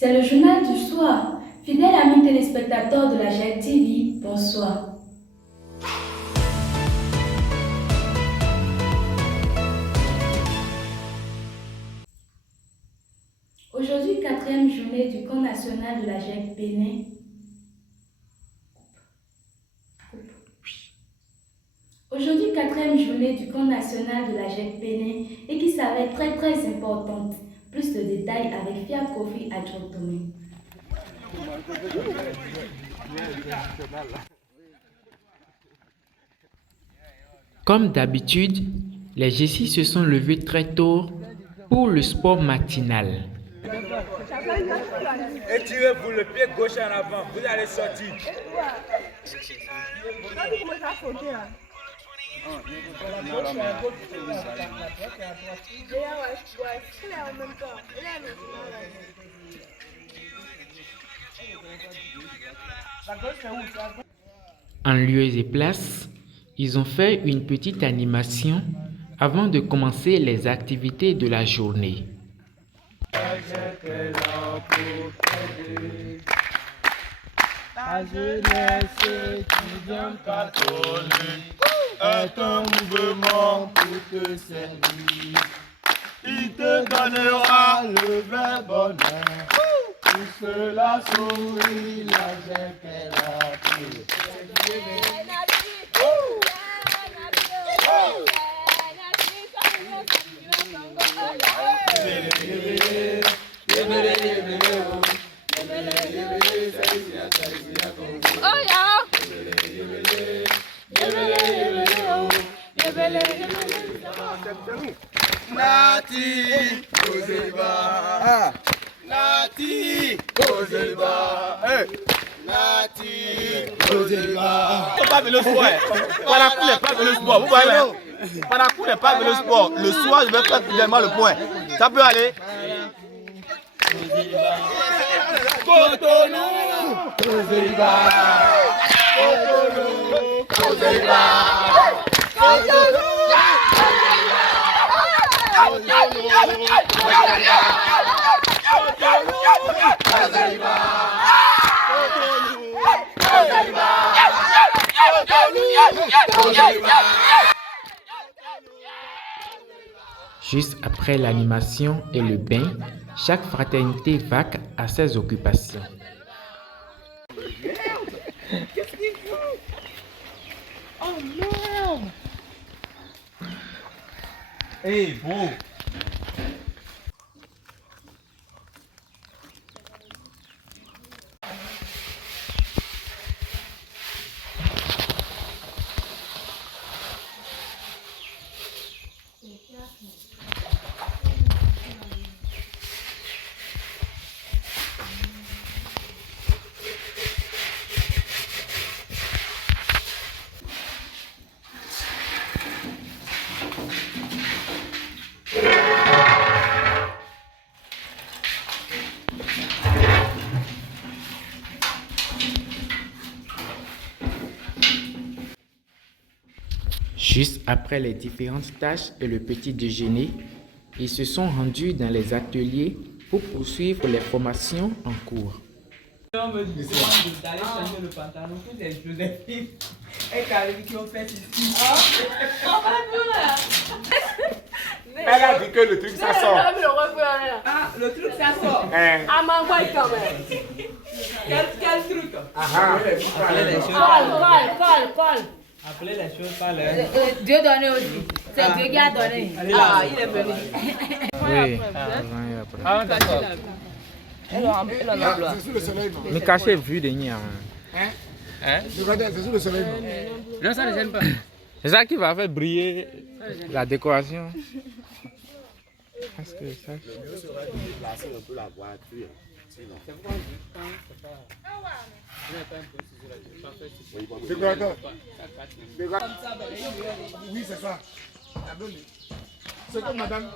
C'est le journal du soir. Fidèles amis téléspectateurs de la GEC TV, bonsoir. Aujourd'hui, quatrième journée du camp national de la GEC Bénin. Aujourd'hui, quatrième journée du camp national de la GEC Bénin et qui s'avère très importante. Plus de détails avec Fia Kofi Adjotomé. Comme d'habitude, les Jessis se sont levés très tôt pour le sport matinal. Étirez-vous le pied gauche en avant, vous allez sortir. En lieu et place, ils ont fait une petite animation avant de commencer les activités de la journée. La jeunesse étudiante catholique est un mouvement pour te servir. Il te donnera le vrai bonheur. Pour cela sourit, la GEC est là pour Nati, Kozeba, Nati, Kozeba, Nati, Kozeba. Pas de le sport. Parakou n'est pas de le sport. Vous voyez, Parakou n'est pas de le sport. Le soir, je vais faire fidèlement le point. Ça peut aller. Cotonou, Kozeba, Cotonou, Kozeba, Cotonou. Juste après l'animation et le bain, chaque fraternité vaque à ses occupations. Qu'est-ce qu'il fout? Oh merde! Hey, bro! Juste après les différentes tâches et le petit déjeuner, ils se sont rendus dans les ateliers pour poursuivre les formations en cours. On me demande d'aller changer le pantalon pour les Joséphine et Karine qui ont fait ici. Elle a dit que le truc ça sort. Ah, le truc ça sort. Ah, m'envoie quand même. Quel truc? Appelez les choses. Colle. Appelez les choses par leur. Dieu donné aussi. C'est Dieu qui a donné. Ah, il est venu. Oui, Ah, d'accord. C'est sous le soleil, non? mais cachez vu de Nia. C'est sous le soleil, non? Non, ça ne gêne pas. C'est ça qui va faire briller la décoration. Parce que ça. Le mieux serait de déplacer un peu la voiture. Sinon. Décorateur. Oui, c'est ça. C'est comme madame.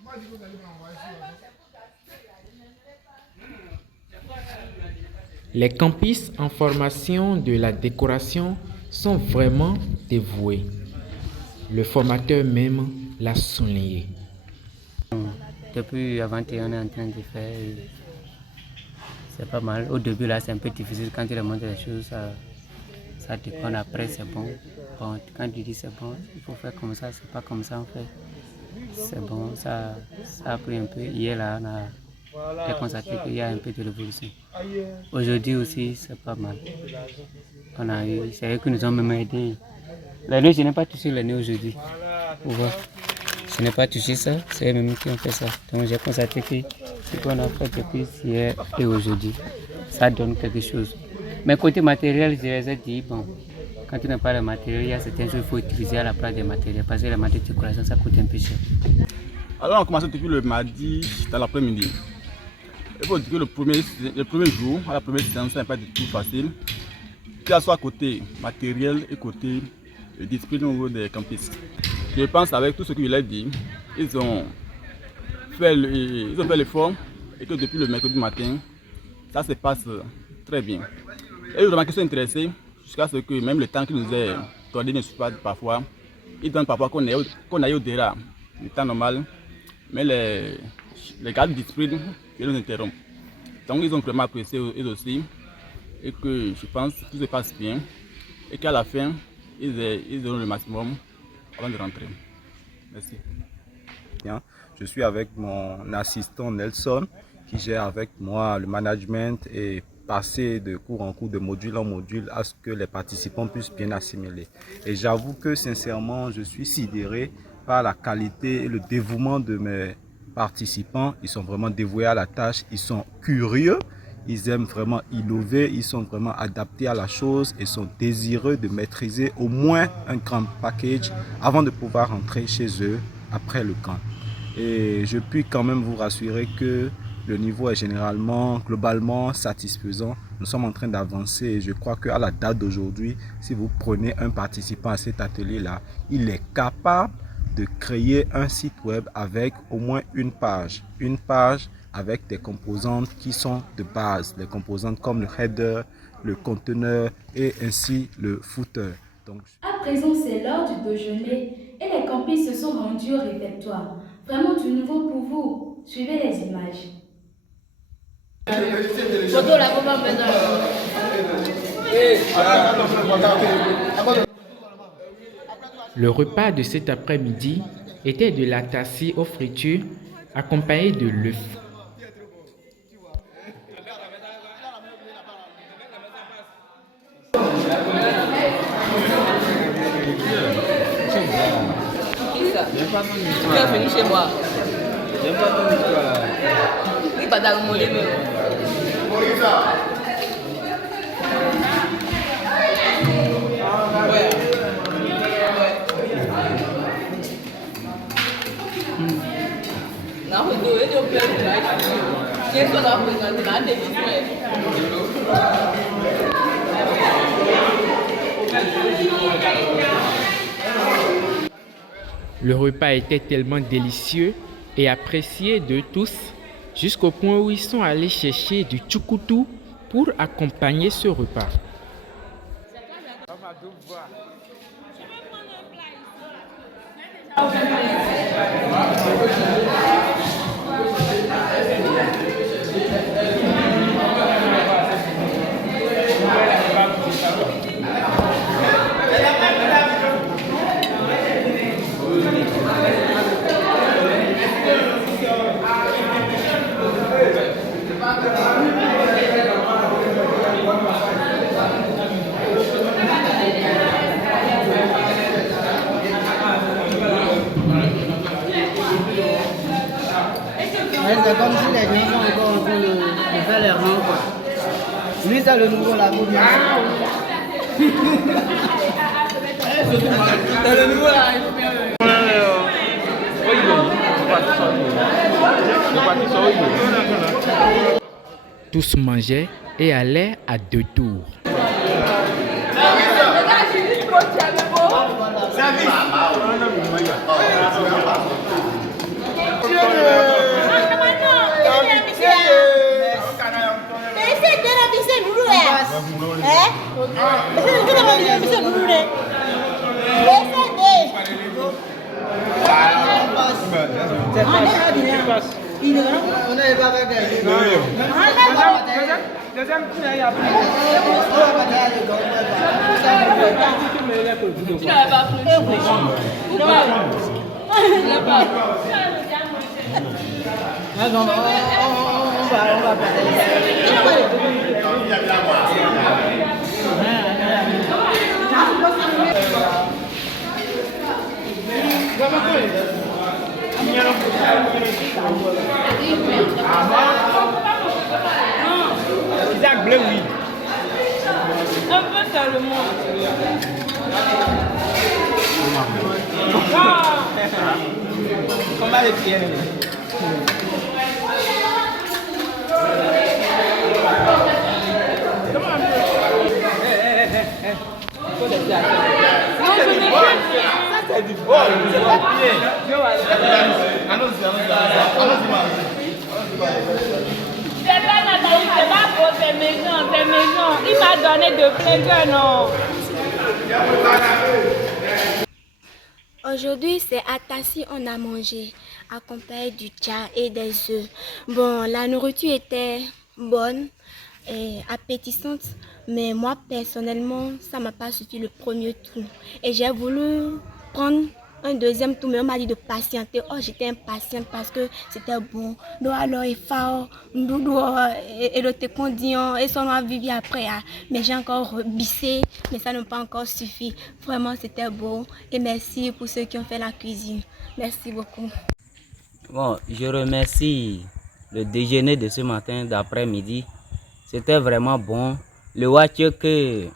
Moi, je dis que vous allez m'envoyer Les campistes en formation de la décoration sont vraiment dévoués. Le formateur même l'a souligné. depuis avant-hier, on est en train de faire. C'est pas mal. Au début, là, c'est un peu difficile. Quand tu demandes les choses, ça déconne. Après, c'est bon. Bon. Quand tu dis c'est bon, il faut faire comme ça, c'est pas comme ça, en fait. C'est bon, ça a pris un peu. Hier, là, on a constaté qu'il y a un peu de révolution. Aujourd'hui aussi, c'est pas mal. On a eu, c'est eux qui nous ont même aidés. La nuit, je n'ai pas touché la nuit aujourd'hui. Je n'ai pas touché ça, c'est eux-mêmes qui ont fait ça. Donc j'ai constaté que ce qu'on a fait depuis hier et aujourd'hui, ça donne quelque chose. Mais côté matériel, je les ai dit, bon, quand tu n'as pas le matériel, il y a certaines choses qu'il faut utiliser à la place des matériels. Parce que les matériels de décoration, ça coûte un peu cher. Alors on a commencé depuis le mardi dans l'après-midi. Il faut dire que le premier jour, à la première séance, ça n'est pas du tout facile. Que ce soit côté matériel et côté discipline au niveau des campus. Je pense avec tout ce que je l'ai dit, ils ont fait l'effort et que depuis le mercredi matin, ça se passe très bien. Et les gens qui sont intéressés, jusqu'à ce que même le temps qui nous est donné ne soit pas parfois, ils donnent parfois qu'on aille au-delà du temps normal, mais les gardes de discipline, ils nous interrompent. Donc ils ont vraiment apprécié eux aussi et que je pense que tout se passe bien et qu'à la fin, ils auront le maximum avant de rentrer. Merci. Bien. Je suis avec mon assistant Nelson qui gère avec moi le management et passer de cours en cours, de module en module à ce que les participants puissent bien assimiler. Et j'avoue que sincèrement, je suis sidéré par la qualité et le dévouement de mes participants. Ils sont vraiment dévoués à la tâche, ils sont curieux. Ils aiment vraiment innover, ils sont vraiment adaptés à la chose et sont désireux de maîtriser au moins un grand package avant de pouvoir rentrer chez eux après le camp. Et je puis quand même vous rassurer que le niveau est généralement, globalement satisfaisant. Nous sommes en train d'avancer et je crois qu'à la date d'aujourd'hui, si vous prenez un participant à cet atelier-là, il est capable de créer un site web avec au moins une page avec des composantes qui sont de base, les composantes comme le header, le conteneur et ainsi le footer. Donc, à présent, c'est l'heure du déjeuner et les campus se sont rendus au réfectoire. Vraiment du nouveau pour vous. Suivez les images. Le repas de cet après-midi était de la tassie aux fritures accompagnée de l'œuf. Tu es venu chez moi. J'aime pas ton histoire. Oui, pas dans le mollet, mais. Le repas était tellement délicieux et apprécié de tous, jusqu'au point où ils sont allés chercher du tchoukoutou pour accompagner ce repas. C'est comme si les gens sont encore en train de faire les rangs, quoi. Lui, c'est le nouveau labo, bien sûr. C'est le nouveau là, il faut bien le... Tous mangeaient et allaient à deux tours. C'est pas On n'avait pas fait quelque chose. Deuxième, tu n'as pas pris. Tu n'avais pas pris. Pourquoi? Tu n'as pas pris. On va Isaac bleu, oui. Un peu seulement. Comment les tiens? C'est du bon, c'est pas bien. C'est pas Nathalie, c'est pas pour tes maisons. Il m'a donné de prégueux, non. Aujourd'hui, c'est à Tassi, on a mangé, accompagné du tcha et des œufs. Bon, la nourriture était bonne et appétissante, mais moi, personnellement, ça m'a pas suffi le premier tour. Et j'ai voulu prendre un deuxième tour, mais on m'a dit de patienter. Oh, j'étais impatiente parce que c'était bon. Donc, alors, il faut, et le tecondion, et son a vivi après. Mais j'ai encore bissé, mais ça n'a pas encore suffi. Vraiment, c'était bon. Et merci pour ceux qui ont fait la cuisine. Merci beaucoup. Bon, je remercie le déjeuner de ce matin, d'après-midi. C'était vraiment bon. Le watch que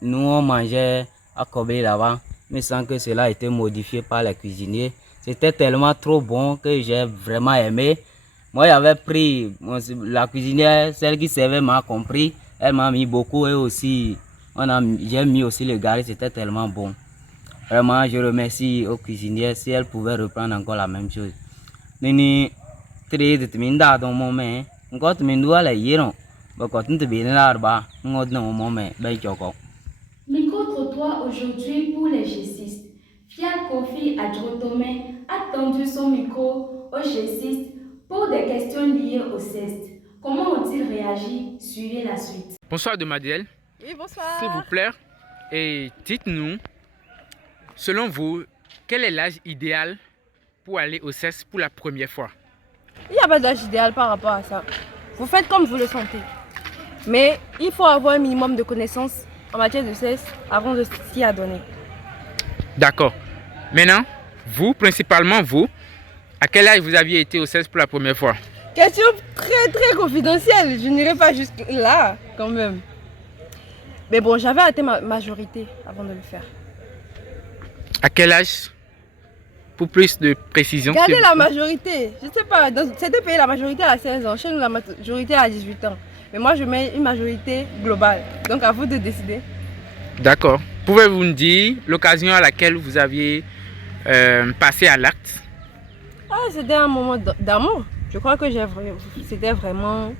nous on mangeait à Koblé là-bas, mais sans que cela ait été modifié par les cuisiniers. C'était tellement trop bon que j'ai vraiment aimé. Moi, j'avais pris, la cuisinière, celle qui servait m'a compris. Elle m'a mis beaucoup et aussi, j'ai mis aussi le gari, c'était tellement bon. Vraiment, je remercie aux cuisinières si elles pouvaient reprendre encore la même chose. Nini, très de minda dans mon main, encore tu m'indois la yéron. Micro-trottoir aujourd'hui pour les G6. Fia Kofi Adjotomé a tendu son micro aux G6 pour des questions liées au CEST. Comment ont-ils réagi? Suivez la suite. Bonsoir Demadel. Oui, bonsoir. S'il vous plaît, et dites-nous, selon vous, quel est l'âge idéal pour aller au CEST pour la première fois? Il n'y a pas d'âge idéal par rapport à ça. Vous faites comme vous le sentez. Mais il faut avoir un minimum de connaissances en matière de CEST avant de s'y adonner. D'accord. Maintenant, vous, principalement vous, à quel âge vous aviez été au CEST pour la première fois? Question très très confidentielle. Je n'irai pas jusque là quand même. Mais bon, j'avais atteint ma majorité avant de le faire. À quel âge? Pour plus de précision. Gardez la majorité. Je ne sais pas, dans certains pays la majorité à 16 ans, chez nous la majorité à 18 ans. Mais moi je mets une majorité globale. Donc à vous de décider. D'accord. Pouvez-vous nous dire l'occasion à laquelle vous aviez passé à l'acte? C'était un moment d'amour. Je crois que c'était vraiment...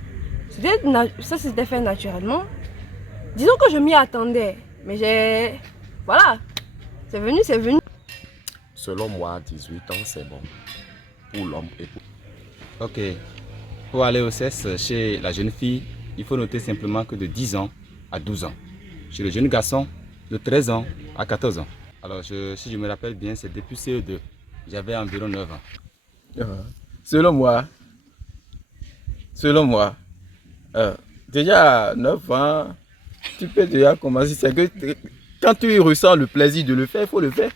Ça s'était fait naturellement. Disons que je m'y attendais. Mais voilà. C'est venu, c'est venu. Selon moi, 18 ans, c'est bon pour l'homme et pour... Ok. Pour aller au CES chez la jeune fille, il faut noter simplement que de 10 ans à 12 ans. Chez le jeune garçon, de 13 ans à 14 ans. Alors, si je me rappelle bien, c'est depuis CE2. J'avais environ 9 ans. Selon moi, déjà à 9 ans, tu peux déjà commencer. C'est que quand tu ressens le plaisir de le faire, il faut le faire.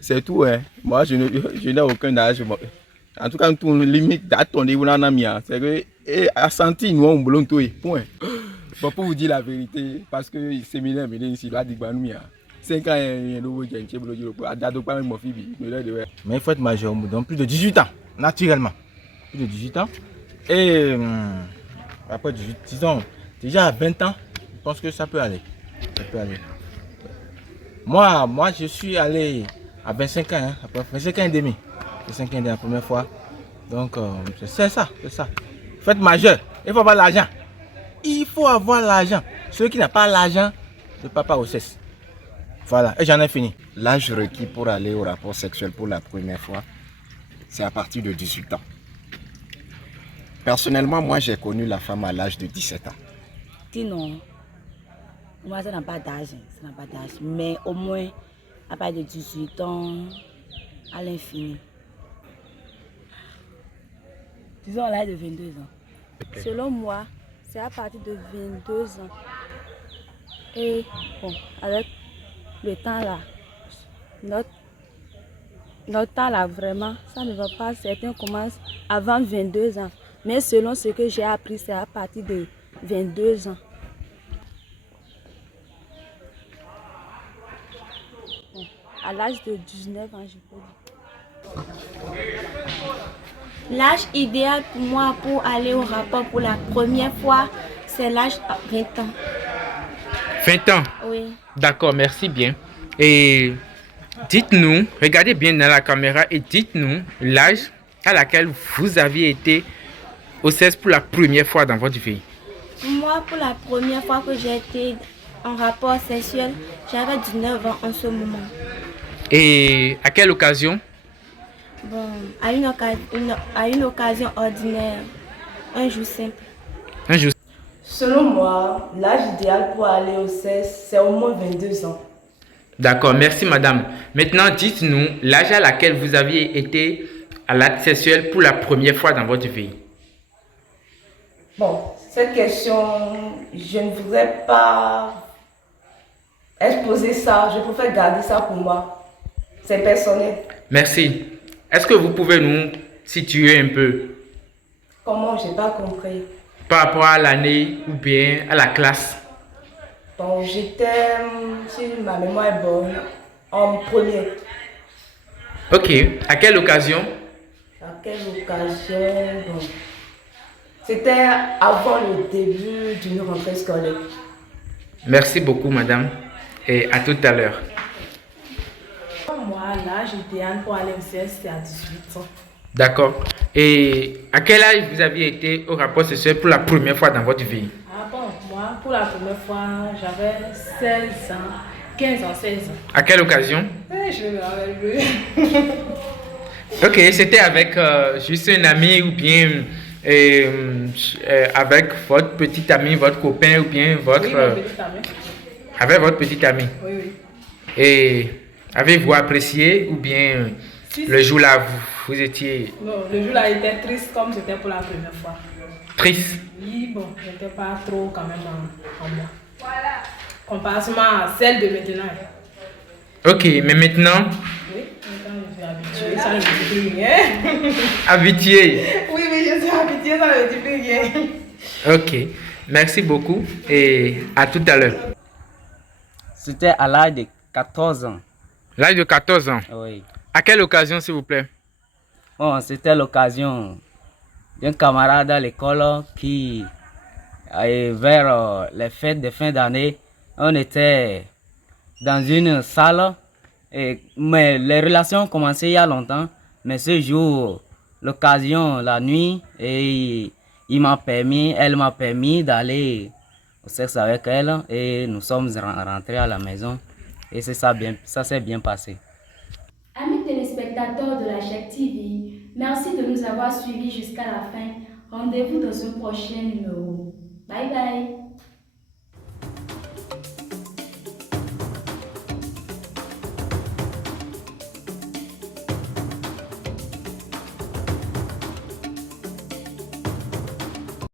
C'est tout. Hein. Moi, je n'ai aucun âge. En tout cas, ton limite d'attendre, c'est que à sentir nous on boulot tout point. Bon, pour vous dire la vérité, parce que c'est séminaire ici là 5 ans il nouveau mais il faut être majeur, donc plus de 18 ans, naturellement. Plus de 18 ans. Et après 18, disons, déjà à 20 ans, je pense que ça peut aller. Ça peut aller. Moi, je suis allé à 25 ans, hein, après 25 ans et demi. 25 ans et demi la première fois. Donc, c'est ça, c'est ça. Faites majeur, il faut avoir l'argent. Il faut avoir l'argent. Ceux qui n'ont pas l'argent, ne partent pas au CES. Voilà, et j'en ai fini. L'âge requis pour aller au rapport sexuel pour la première fois, c'est à partir de 18 ans. Personnellement, moi, j'ai connu la femme à l'âge de 17 ans. Non, moi, ça n'a pas d'âge. Ça n'a pas d'âge. Mais au moins, à partir de 18 ans, à l'infini. Disons à l'âge de 22 ans. Okay. Selon moi, c'est à partir de 22 ans. Et bon, avec le temps là, notre temps là, vraiment, ça ne va pas. Certains commencent avant 22 ans. Mais selon ce que j'ai appris, c'est à partir de 22 ans. Bon, à l'âge de 19 ans, je peux dire. L'âge idéal pour moi pour aller au rapport pour la première fois, c'est l'âge de 20 ans. 20 ans? Oui. D'accord, merci bien. Et dites-nous, regardez bien dans la caméra et dites-nous l'âge à laquelle vous aviez été au CES pour la première fois dans votre vie. Moi, pour la première fois que j'ai été en rapport sexuel, j'avais 19 ans en ce moment. Et à quelle occasion? Bon, à une occasion ordinaire, un jour simple. Un jour. Selon moi, l'âge idéal pour aller au sexe, c'est au moins 22 ans. D'accord, merci madame. Maintenant, dites-nous l'âge à laquelle vous aviez été à l'acte sexuel pour la première fois dans votre vie. Bon, cette question, je ne voudrais pas exposer ça. Je préfère garder ça pour moi. C'est personnel. Merci. Est-ce que vous pouvez nous situer un peu? Comment? Je n'ai pas compris. Par rapport à l'année ou bien à la classe? Bon, j'étais, si ma mémoire est bonne, en premier. Ok. À quelle occasion? À quelle occasion? Bon. C'était avant le début d'une rentrée scolaire. Merci beaucoup, madame. Et à tout à l'heure. Moi, l'âge idéal pour aller au CS, c'est à 18 ans. D'accord. Et à quel âge vous aviez été au rapport sexuel pour la première fois dans votre vie? Ah bon, moi, pour la première fois, j'avais 16 ans, 15 ans, 16 ans. À quelle occasion? Je me rappelle plus. Ok, c'était avec juste un ami ou bien avec votre petit ami, votre copain ou bien votre... Oui, mon petit ami. Avec votre petit ami? Oui, oui. Et avez-vous apprécié ou bien le jour-là, vous étiez... Non, le jour-là était triste comme c'était pour la première fois. Triste? Oui, bon, j'étais pas trop quand même en moi. Voilà. Comparativement à celle de maintenant. Ok, mais maintenant? Oui, maintenant je suis habituée, ça ne me dit plus rien. Habituée? Oui, je suis habituée, ça ne me dit plus rien. Ok, merci beaucoup et à tout à l'heure. C'était à l'âge de 14 ans. L'âge de 14 ans? Oui. À quelle occasion, s'il vous plaît? Bon, c'était l'occasion d'un camarade à l'école qui, vers les fêtes de fin d'année, on était dans une salle, mais les relations ont commencé il y a longtemps, mais ce jour, l'occasion, la nuit, et elle m'a permis d'aller au sexe avec elle, et nous sommes rentrés à la maison, et ça s'est bien passé. Amis téléspectateurs de la Chèque TV, merci de nous avoir suivis jusqu'à la fin. Rendez-vous dans un prochain numéro. Bye bye.